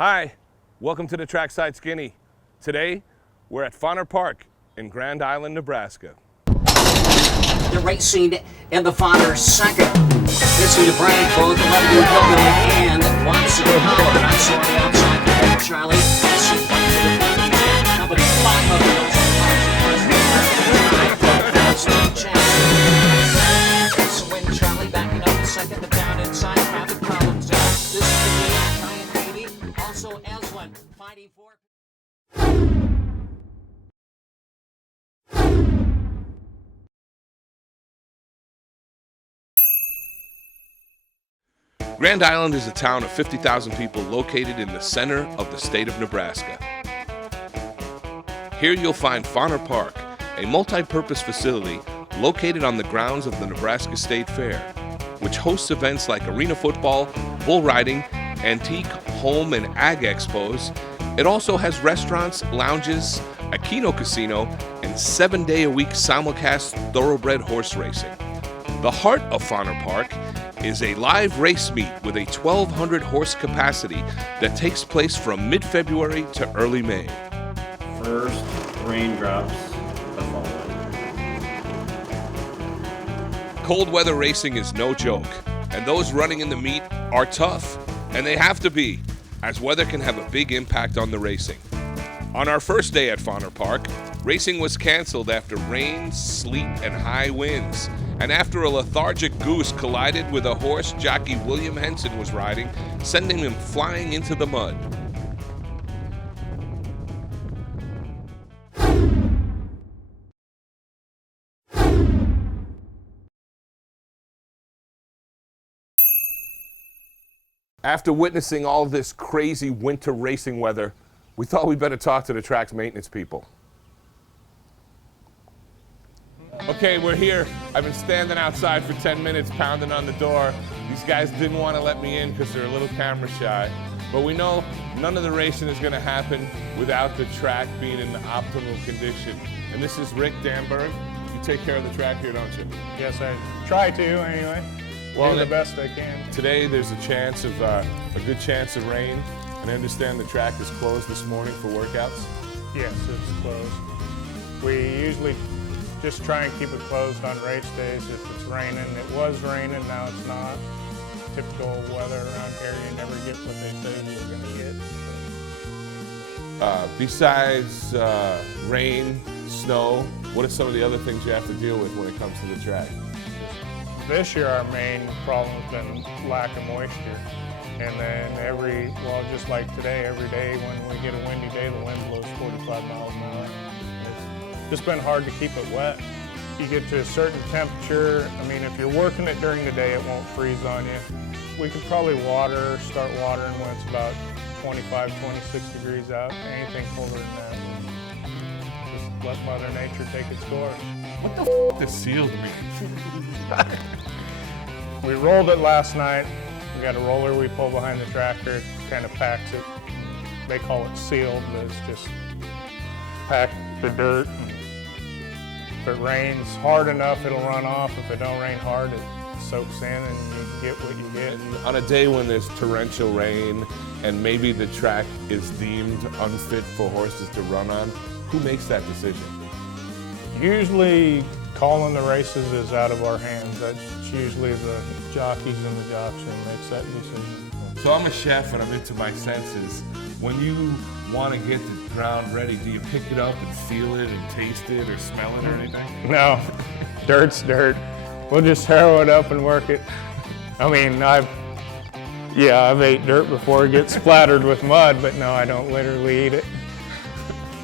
Hi, welcome to the Trackside Skinny. Today, we're at Fonner Park in Grand Island, Nebraska. They're racing in the Fonner second. Missing to break both Lebanon Hillbilly and Watson Power. I'm sorry, outside Charlie. Company 5 of those cars. Win Charlie backing up second, but down inside. Traffic problems. This is the Giant Baby. Also Aslan fighting for. Grand Island is a town of 50,000 people located in the center of the state of Nebraska. Here you'll find Fonner Park, a multi-purpose facility located on the grounds of the Nebraska State Fair, which hosts events like arena football, bull riding, antique, home, and ag expos. It also has restaurants, lounges, a Keno casino, and 7-day-a-week simulcast thoroughbred horse racing. The heart of Fonner Park is a live race meet with a 1,200 horse capacity that takes place from mid-February to early May. First raindrops have fallen. Cold weather racing is no joke, and those running in the meet are tough, and they have to be, as weather can have a big impact on the racing. On our first day at Fonner Park, racing was canceled after rain, sleet, and high winds, and after a lethargic goose collided with a horse jockey William Henson was riding, sending him flying into the mud. After witnessing all this crazy winter racing weather, we thought we'd better talk to the track's maintenance people. Okay, we're here. I've been standing outside for 10 minutes pounding on the door. These guys didn't want to let me in because they're a little camera shy. But we know none of the racing is going to happen without the track being in the optimal condition. And this is Rick Danberg. You take care of the track here, don't you? Yes, I try to anyway. Well, do the best I can. Today there's a chance of a good chance of rain. And I understand the track is closed this morning for workouts. Yes, it's closed. We usually just try and keep it closed on race days if it's raining. It was raining, now it's not. Typical weather around here, you never get what they say you're going to get. Besides rain, snow, what are some of the other things you have to deal with when it comes to the track? This year our main problem has been lack of moisture. And then just like today, every day when we get a windy day, the wind blows 45 miles an hour. It's just been hard to keep it wet. You get to a certain temperature, I mean, if you're working it during the day, it won't freeze on you. We could probably start watering when it's about 25, 26 degrees out. Anything colder than that, just let Mother Nature take its course. What the f does sealed mean? We rolled it last night. We got a roller we pull behind the tractor, it kind of packs it. They call it sealed, but it's just pack the dirt. If it rains hard enough, it'll run off. If it don't rain hard, it soaks in and you get what you get. On a day when there's torrential rain and maybe the track is deemed unfit for horses to run on, who makes that decision? Usually calling the races is out of our hands. That's usually the jockeys and the jocks who makes that decision. So I'm a chef and I'm into my senses. When you want to get the ground ready, do you pick it up and feel it and taste it or smell it or anything? No, dirt's dirt. We'll just harrow it up and work it. I mean, I've ate dirt before it gets splattered with mud, but no, I don't literally eat it.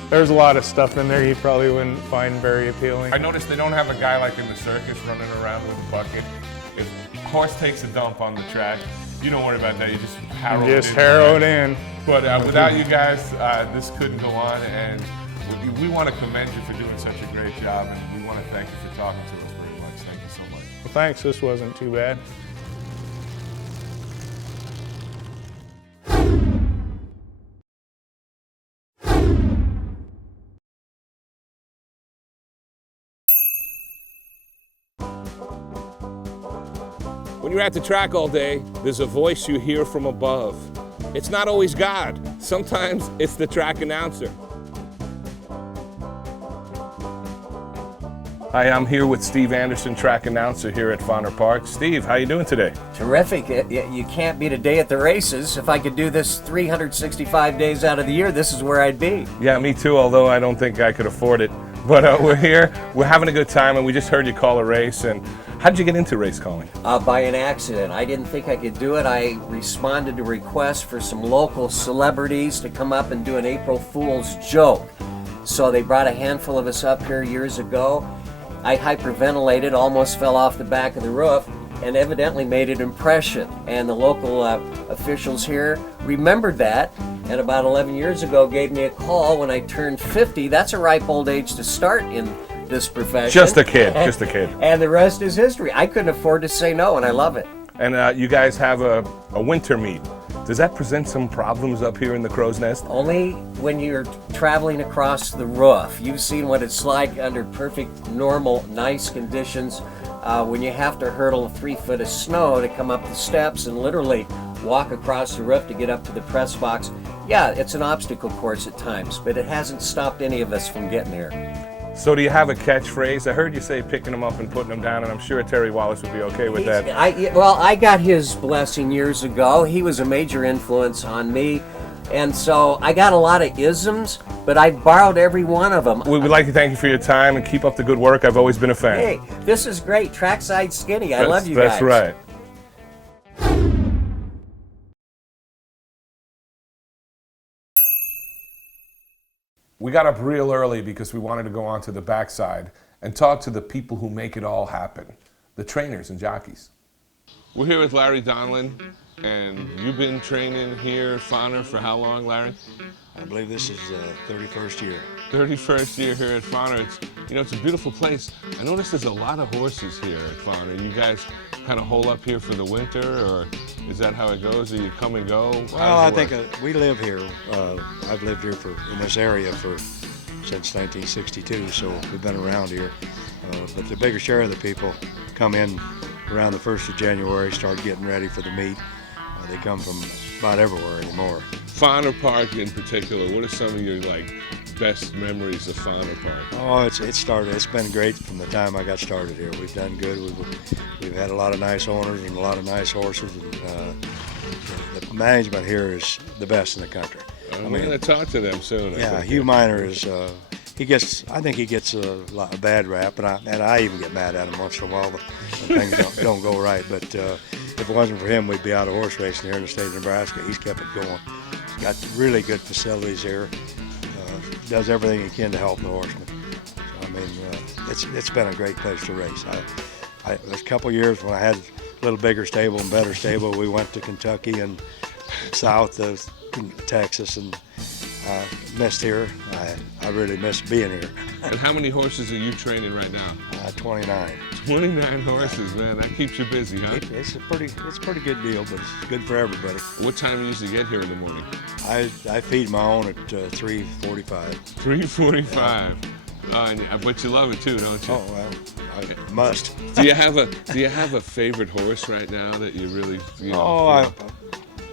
There's a lot of stuff in there you probably wouldn't find very appealing. I noticed they don't have a guy like in the circus running around with a bucket. If a horse takes a dump on the track, you don't worry about that, you just harrow it in. But without you guys, this couldn't go on, and we want to commend you for doing such a great job, and we want to thank you for talking to us very much. Thank you so much. Well, thanks, this wasn't too bad. When you're at the track all day, there's a voice you hear from above. It's not always God. Sometimes it's the track announcer. Hi, I'm here with Steve Anderson, track announcer here at Fonner Park. Steve, how you doing today? Terrific. You can't beat a day at the races. If I could do this 365 days out of the year, this is where I'd be. Yeah, me too, although I don't think I could afford it. But we're here, we're having a good time, and we just heard you call a race. And how did you get into race calling? By an accident. I didn't think I could do it. I responded to requests for some local celebrities to come up and do an April Fool's joke. So they brought a handful of us up here years ago. I hyperventilated, almost fell off the back of the roof, and evidently made an impression. And the local officials here remembered that, and about 11 years ago gave me a call when I turned 50. That's a ripe old age to start in this profession. Just a kid, just a kid. And the rest is history. I couldn't afford to say no, and I love it. And you guys have a winter meet. Does that present some problems up here in the Crow's Nest? Only when you're traveling across the roof. You've seen what it's like under perfect, normal, nice conditions when you have to hurdle 3 foot of snow to come up the steps and literally walk across the roof to get up to the press box. Yeah, it's an obstacle course at times, but it hasn't stopped any of us from getting here. So do you have a catchphrase? I heard you say picking them up and putting them down, and I'm sure Terry Wallace would be okay with that. I got his blessing years ago. He was a major influence on me. And so I got a lot of isms, but I borrowed every one of them. We would like to thank you for your time and keep up the good work. I've always been a fan. Hey, this is great. Trackside Skinny. I love you guys. That's right. We got up real early because we wanted to go on to the backside and talk to the people who make it all happen, the trainers and jockeys. We're here with Larry Donlin, and you've been training here at Fonner for how long, Larry? I believe this is 31st year. 31st year here at Fonner. It's a beautiful place. I noticed there's a lot of horses here at Fonner. You guys kind of hole up here for the winter, or is that how it goes? Or you come and go? Well, I think we live here. I've lived here in this area since 1962, so we've been around here. But the bigger share of the people come in around the 1st of January, start getting ready for the meet. They come from about everywhere anymore. Fonner Park in particular, what are some of your best memories of Fonner Park? Oh, it's been great from the time I got started here. We've done good. We've had a lot of nice owners and a lot of nice horses, and the management here is the best in the country. We're going to talk to them soon. Yeah, Hugh Miner is. I think he gets a bad rap, and I even get mad at him once in a while when things don't go right. But if it wasn't for him, we'd be out of horse racing here in the state of Nebraska. He's kept it going. Got really good facilities here. Does everything he can to help the horsemen. So, it's been a great place to race. There's a couple years when I had a little bigger stable and better stable. We went to Kentucky and south of Texas, and missed here. I really miss being here. And how many horses are you training right now? 29. 29 horses, man. That keeps you busy, huh? It's a pretty good deal, but it's good for everybody. What time do you usually get here in the morning? I feed my own at 3:45. 3:45. But you love it too, don't you? Oh well, I must. Do you have a favorite horse right now that you really?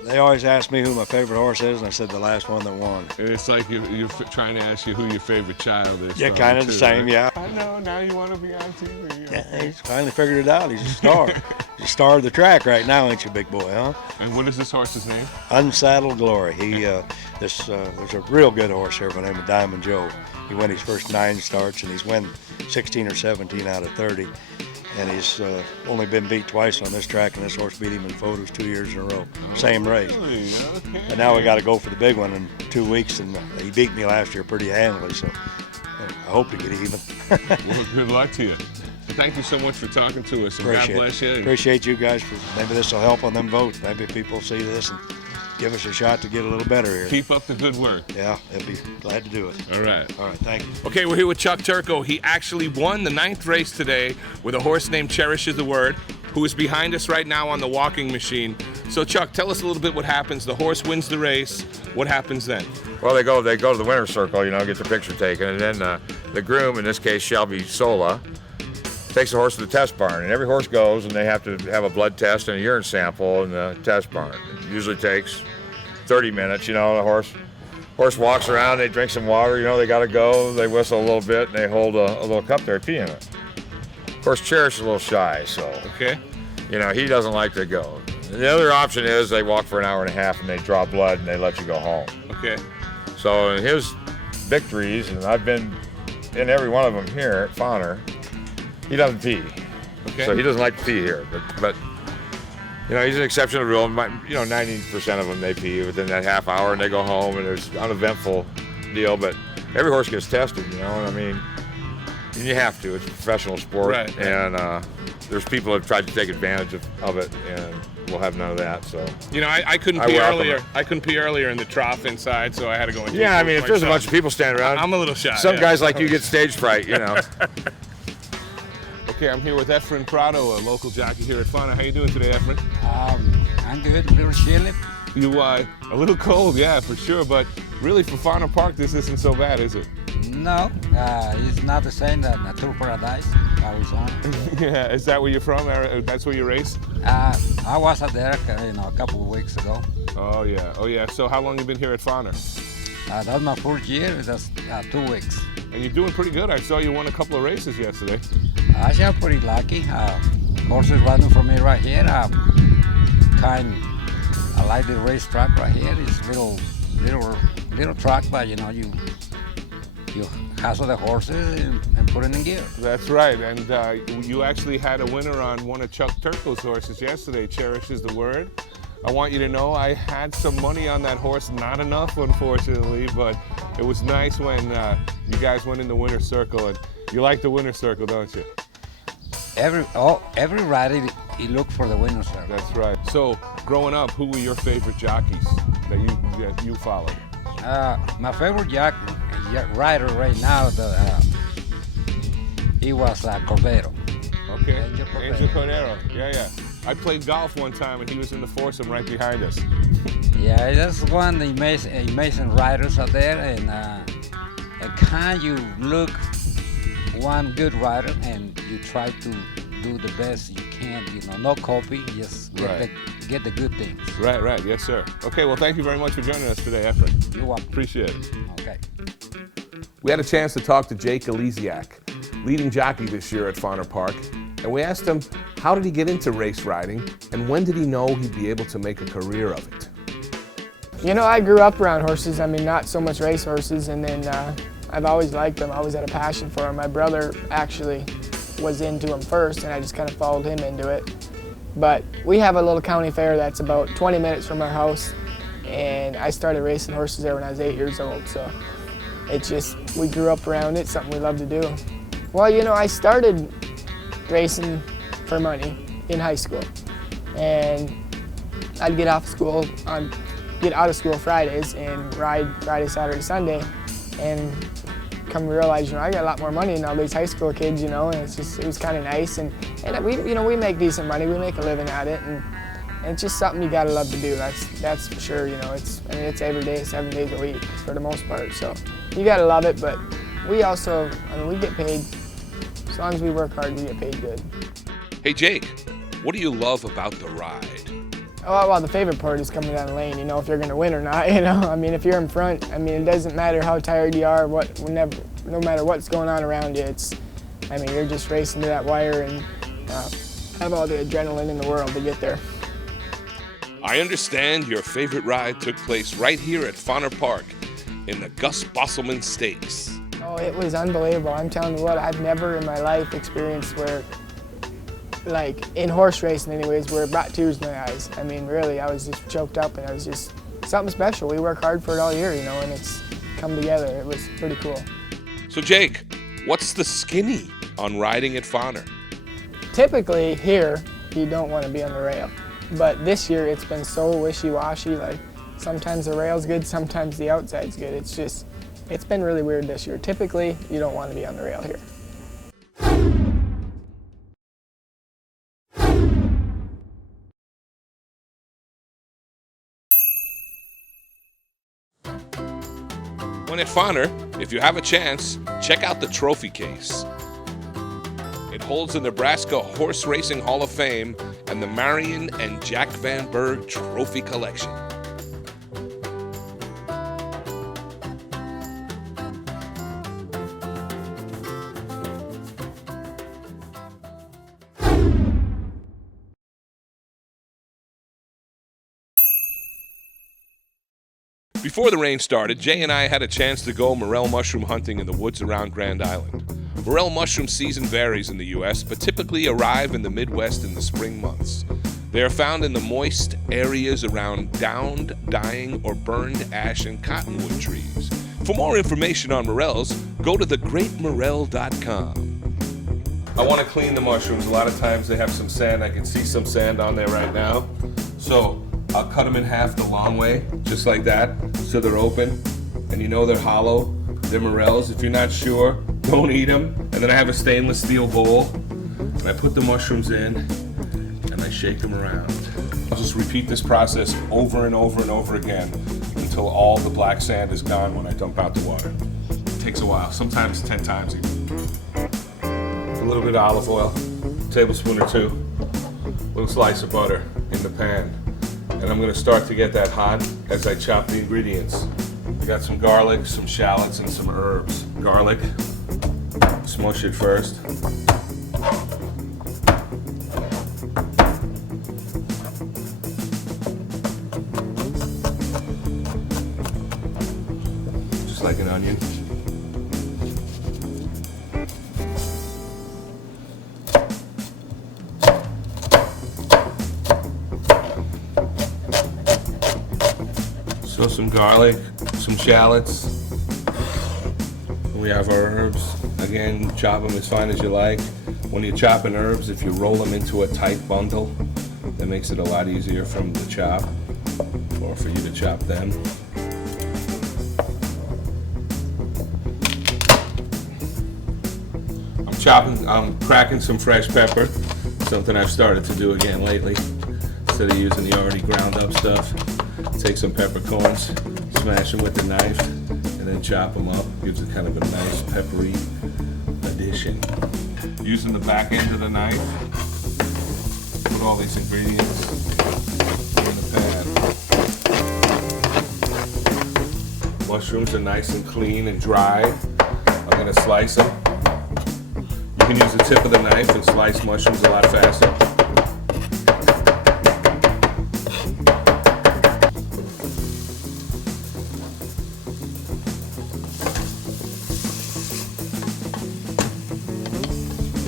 They always ask me who my favorite horse is, and I said the last one that won. And it's like you're trying to ask you who your favorite child is. Yeah, kind of the same, right? Yeah. I know, now you want to be on TV. Yeah, he's finally figured it out. He's a star. He's a star of the track right now, ain't you, big boy, huh? And what is this horse's name? Unsaddled Glory. There's a real good horse here by the name of Diamond Joe. He won his first 9 starts, and he's won 16 or 17 out of 30. And he's only been beat twice on this track, and this horse beat him in photos 2 years in a row. Same race. Really? Okay. And now we got to go for the big one in 2 weeks, and he beat me last year pretty handily, so I hope to get even. Well, good luck to you. Thank you so much for talking to us, and God bless you. Appreciate you guys. Maybe this will help on them votes. Maybe people see this and give us a shot to get a little better here. Keep up the good work. Yeah, they'd be glad to do it. All right, thank you. Okay, we're here with Chuck Turco. He actually won the 9th race today with a horse named Cherishes the Word, who is behind us right now on the walking machine. So Chuck, tell us a little bit what happens. The horse wins the race. What happens then? Well, they go to the winner's circle, get their picture taken, and then the groom, in this case Shelby Sola, takes the horse to the test barn, and every horse goes, and they have to have a blood test and a urine sample in the test barn. It usually takes 30 minutes, you know. The horse walks around, they drink some water, you know, they got to go, they whistle a little bit, and they hold a little cup there, pee in it. Of course, Cherish is a little shy, so, Okay. you know, he doesn't like to go. The other option is they walk for an hour and a half and they draw blood and they let you go home. Okay. So in his victories, and I've been in every one of them here at Fonner, he doesn't pee. Okay. So he doesn't like to pee here, but you know, he's an exception to the rule. You know, 90% of them, they pee within that half hour and they go home, and it's an uneventful deal, but every horse gets tested, you know, and I mean, and you have to. It's a professional sport, Right. And there's people that have tried to take advantage of it, and we'll have none of that. So, You know, I couldn't I pee welcome earlier. it. I couldn't pee earlier in the trough inside, so I had to go in. yeah, I mean, if there's a bunch of people standing around, I'm a little shy. some yeah. guys like you get stage fright, you know. Okay, I'm here with Efren Prado, a local jockey here at Fonner. How you doing today, Efren? I'm good, a little chilly. You a little cold, yeah, for sure. But really, for Fonner Park, this isn't so bad, is it? No, it's not the same that Natural Paradise, Arizona. Yeah, is that where you're from? That's where you race? I was at there, a couple of weeks ago. Oh yeah, oh yeah. So how long you been here at Fonner? That's my first year. That's 2 weeks. And you're doing pretty good. I saw you won a couple of races yesterday. Actually, I'm pretty lucky. Horses running for me right here. I like the racetrack right here. It's little track, but you hustle the horses and put it in gear. That's right. And you actually had a winner on one of Chuck Turco's horses yesterday. Cherish is the word. I want you to know I had some money on that horse. Not enough, unfortunately, but it was nice when you guys went in the winner's circle. And you like the winner's circle, don't you? Every rider, he look for the winner's circle. That's right. So, growing up, who were your favorite jockeys that you followed? My favorite rider right now, he was Cordero. Okay. Angel Cordero. Yeah. I played golf one time, and he was in the foursome right behind us. Yeah, that's one of the amazing riders out there, and can you look one good rider and you try to do the best you can, no copy, just get the good things. Right, yes sir. Okay, well thank you very much for joining us today, Efren. You're welcome. Appreciate it. Okay. We had a chance to talk to Jake Elysiak, leading jockey this year at Fonner Park, and we asked him how did he get into race riding and when did he know he'd be able to make a career of it. You know, I grew up around horses. I mean, not so much race horses, and then I've always liked them. I always had a passion for them. My brother actually was into them first, and I just kind of followed him into it. But we have a little county fair that's about 20 minutes from our house, and I started racing horses there when I was 8 years old. So it's just, we grew up around it, something we love to do. Well, you know, I started racing for money in high school, and I'd get out of school Fridays and ride Friday, Saturday, Sunday, and come to realize, I got a lot more money than all these high school kids, and it was kind of nice, and we make decent money, we make a living at it, and it's just something you gotta love to do. That's for sure. It's every day, 7 days a week for the most part. So you gotta love it, but we also, we get paid. As long as we work hard, we get paid good. Hey Jake, what do you love about the ride? Oh, well, the favorite part is coming down the lane, if you're going to win or not, if you're in front, it doesn't matter how tired you are, no matter what's going on around you, you're just racing to that wire and have all the adrenaline in the world to get there. I understand your favorite ride took place right here at Fonner Park in the Gus Boselman Stakes. Oh, it was unbelievable. I'm telling you what, I've never in my life experienced where, in horse racing anyways, where it brought tears to my eyes. Really, I was just choked up, and it was just something special. We work hard for it all year, and it's come together. It was pretty cool. So Jake, what's the skinny on riding at Fonner? Typically here, you don't want to be on the rail. But this year, it's been so wishy-washy. Sometimes the rail's good, sometimes the outside's good. It's been really weird this year. Typically, you don't want to be on the rail here. When at Fonner, if you have a chance, check out the trophy case. It holds the Nebraska Horse Racing Hall of Fame and the Marion and Jack Van Berg Trophy Collection. Before the rain started, Jay and I had a chance to go morel mushroom hunting in the woods around Grand Island. Morel mushroom season varies in the U.S., but typically arrive in the Midwest in the spring months. They are found in the moist areas around downed, dying, or burned ash and cottonwood trees. For more information on morels, go to thegreatmorel.com. I want to clean the mushrooms. A lot of times they have some sand. I can see some sand on there right now. So I'll cut them in half the long way, just like that, so they're open. And you know they're hollow. They're morels. If you're not sure, don't eat them. And then I have a stainless steel bowl, and I put the mushrooms in, and I shake them around. I'll just repeat this process over and over and over again until all the black sand is gone when I dump out the water. It takes a while, sometimes 10 times even. A little bit of olive oil, a tablespoon or two, a little slice of butter in the pan. And I'm gonna start to get that hot as I chop the ingredients. I got some garlic, some shallots, and some herbs. Garlic, smush it first. Just like an onion. So some garlic, some shallots. We have our herbs. Again, chop them as fine as you like. When you're chopping herbs, if you roll them into a tight bundle, that makes it a lot easier for them to chop, or for you to chop them. I'm cracking some fresh pepper, something I've started to do again lately. Instead of using the already ground up stuff, take some peppercorns, smash them with the knife, and then chop them up. Gives it kind of a nice peppery addition. Using the back end of the knife, put all these ingredients in the pan. Mushrooms are nice and clean and dry. I'm gonna slice them. You can use the tip of the knife and slice mushrooms a lot faster.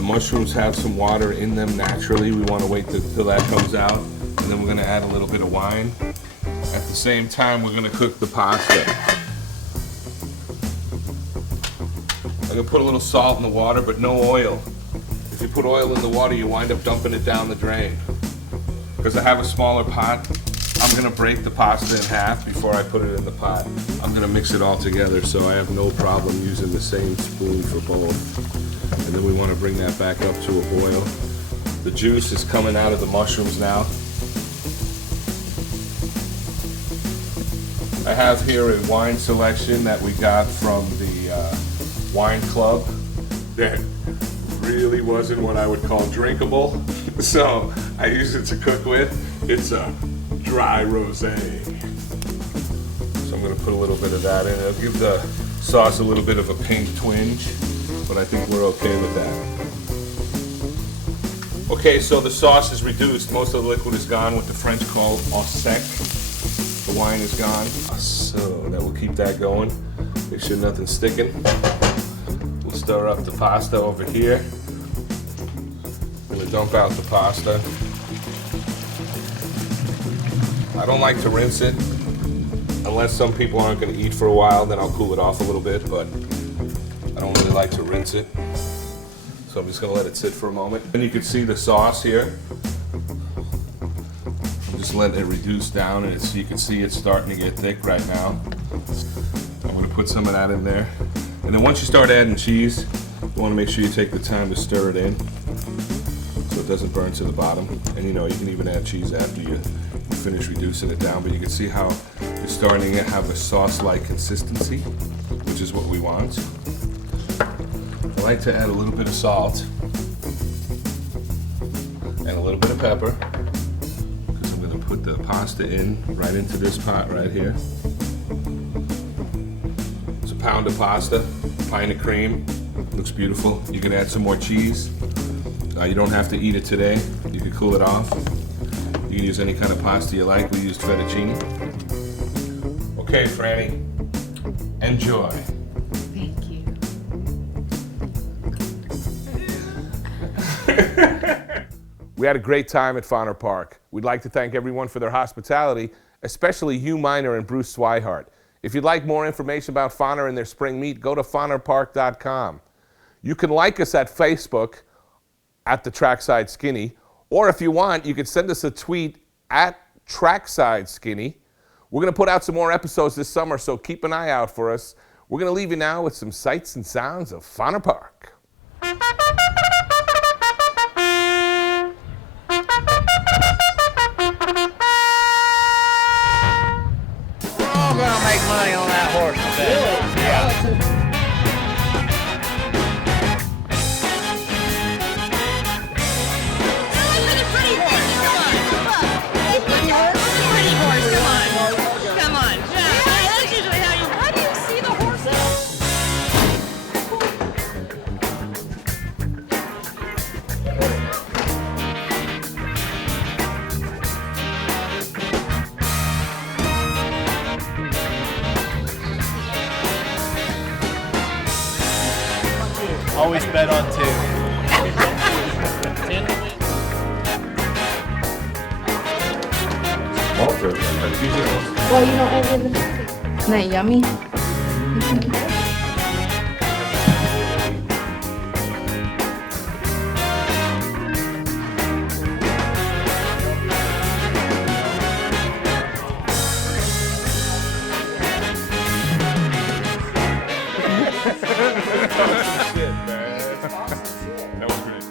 Mushrooms have some water in them naturally. We want to wait till that comes out, and then we're going to add a little bit of wine. At the same time, we're going to cook the pasta. I'm going to put a little salt in the water, but no oil. If you put oil in the water, you wind up dumping it down the drain. Because I have a smaller pot, I'm going to break the pasta in half before I put it in the pot. I'm going to mix it all together, so I have no problem using the same spoon for both. And then we want to bring that back up to a boil. The juice is coming out of the mushrooms now. I have here a wine selection that we got from the wine club that really wasn't what I would call drinkable. So I use it to cook with. It's a dry rosé. So I'm going to put a little bit of that in. It'll give the sauce a little bit of a pink twinge, but I think we're okay with that. Okay, so the sauce is reduced. Most of the liquid is gone, what the French call au sec. The wine is gone. So that will keep that going. Make sure nothing's sticking. We'll stir up the pasta over here. I'm gonna dump out the pasta. I don't like to rinse it. Unless some people aren't gonna eat for a while, then I'll cool it off a little bit, but I don't really like to rinse it. So I'm just gonna let it sit for a moment. And you can see the sauce here. I'm just letting it reduce down, and you can see it's starting to get thick right now. I'm gonna put some of that in there. And then once you start adding cheese, you wanna make sure you take the time to stir it in so it doesn't burn to the bottom. And you know, you can even add cheese after you finish reducing it down, but you can see how it's starting to have a sauce-like consistency, which is what we want. I like to add a little bit of salt and a little bit of pepper, because I'm going to put the pasta in right into this pot right here. It's a pound of pasta, a pint of cream. Looks beautiful. You can add some more cheese. You don't have to eat it today. You can cool it off. You can use any kind of pasta you like. We used fettuccine. Okay, Franny. Enjoy. Thank you. We had a great time at Fonner Park. We'd like to thank everyone for their hospitality, especially Hugh Miner and Bruce Swihart. If you'd like more information about Fonner and their spring meet, go to fonnerpark.com. You can like us at Facebook at the Trackside Skinny, or if you want, you can send us a tweet at Trackside Skinny. We're going to put out some more episodes this summer, so keep an eye out for us. We're going to leave you now with some sights and sounds of Fonner Park. We're gonna make money on that horse today. Yeah. Always bet on 2. Well, you know, isn't that yummy? That was great.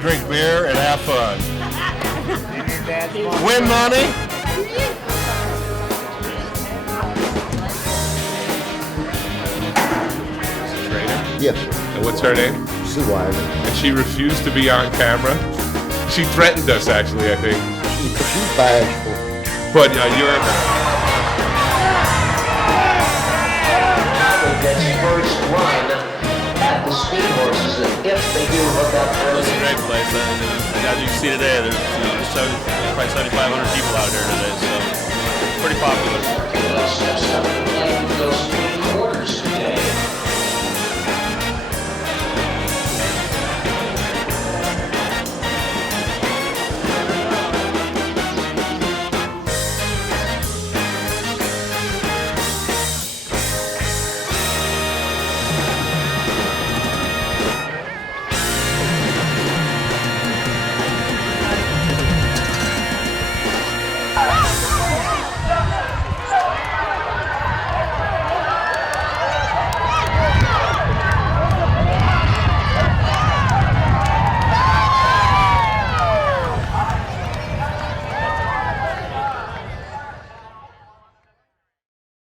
Drink beer and have fun. Win money. Trainer? Yes. And what's her name? Sue Wyman. And she refused to be on camera. She threatened us, actually, I think. She's bashful. But you're... This first run at the speed horses, and if they do hook up early. It's a great place. As you can see today, there's probably 7,500 people out here today, so pretty popular.